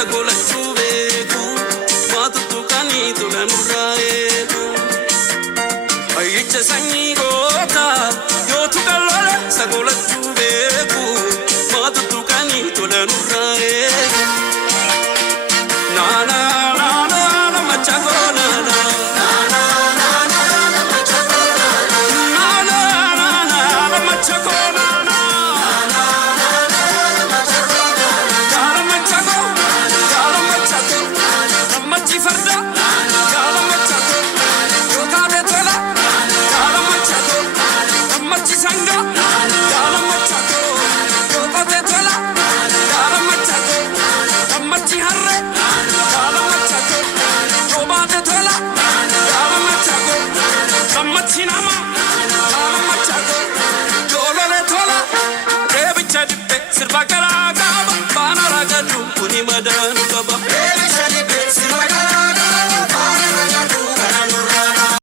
sagola chuveku matu kani tulanuraeku aiche sangi gota yo tu kalora sagola chuveku matu kani tulanuraeku na na na na machagona na na na na machagona na na na machagona Sirva karaga